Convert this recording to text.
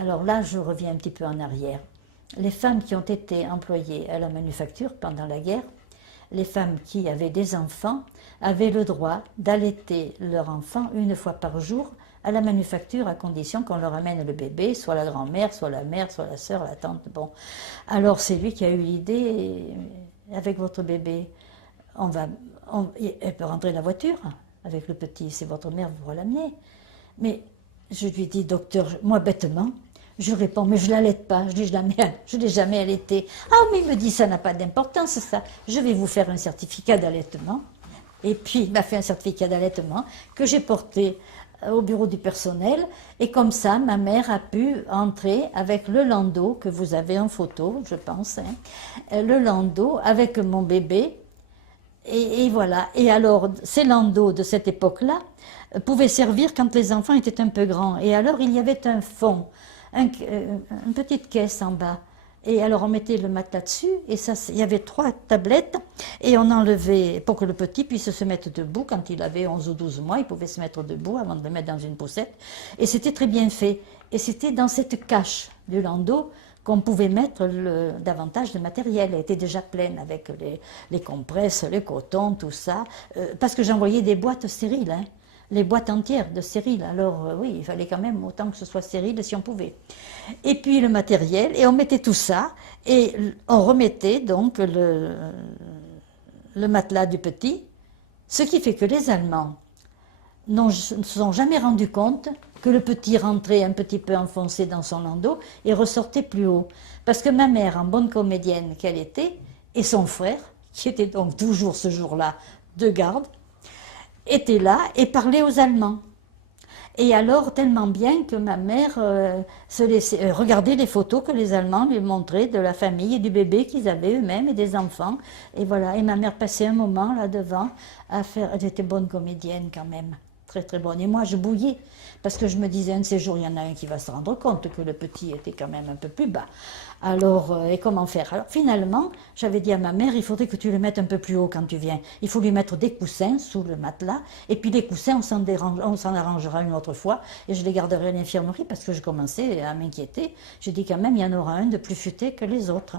Alors là, je reviens un petit peu en arrière. Les femmes qui ont été employées à la manufacture pendant la guerre, les femmes qui avaient des enfants, avaient le droit d'allaiter leur enfant une fois par jour à la manufacture, à condition qu'on leur amène le bébé, soit la grand-mère, soit la mère, soit la sœur, la tante. Bon, alors c'est lui qui a eu l'idée, avec votre bébé, elle peut rentrer dans la voiture avec le petit, c'est votre mère, vous pourrez l'amener. Mais je lui dis, docteur, moi bêtement, je réponds, mais je ne l'allaite pas, je l'ai jamais allaité. Ah, mais il me dit, ça n'a pas d'importance, ça. Je vais vous faire un certificat d'allaitement. Et puis, il m'a fait un certificat d'allaitement que j'ai porté au bureau du personnel. Et comme ça, ma mère a pu entrer avec le landau que vous avez en photo, je pense, hein, le landau avec mon bébé. Et voilà. Et alors, ces landaux de cette époque-là pouvaient servir quand les enfants étaient un peu grands. Et alors, il y avait un fond, une petite caisse en bas. Et alors, on mettait le matelas dessus, et ça, il y avait 3 tablettes, et on enlevait, pour que le petit puisse se mettre debout, quand il avait 11 ou 12 mois, il pouvait se mettre debout avant de le mettre dans une poussette. Et c'était très bien fait. Et c'était dans cette cache du landau qu'on pouvait mettre davantage de matériel. Elle était déjà pleine avec les compresses, les cotons, tout ça, parce que j'envoyais des boîtes stériles, hein, les boîtes entières de stériles. Alors oui, il fallait quand même autant que ce soit stérile si on pouvait. Et puis le matériel, et on mettait tout ça, et on remettait donc le matelas du petit, ce qui fait que les Allemands ne se sont jamais rendus compte que le petit rentrait un petit peu enfoncé dans son landau et ressortait plus haut. Parce que ma mère, en bonne comédienne qu'elle était, et son frère, qui était donc toujours ce jour-là de garde, étaient là et parlaient aux Allemands. Et alors, tellement bien que ma mère regardait les photos que les Allemands lui montraient de la famille et du bébé qu'ils avaient eux-mêmes et des enfants. Et voilà, et ma mère passait un moment là devant à faire, elle était bonne comédienne quand même. Très très bonne. Et moi je bouillais, parce que je me disais, un de ces jours, il y en a un qui va se rendre compte que le petit était quand même un peu plus bas. Alors, et comment faire? Alors finalement, j'avais dit à ma mère, il faudrait que tu le mettes un peu plus haut quand tu viens. Il faut lui mettre des coussins sous le matelas, et puis les coussins, on s'en arrangera une autre fois, et je les garderai à l'infirmerie, parce que je commençais à m'inquiéter. J'ai dit quand même, il y en aura un de plus futé que les autres.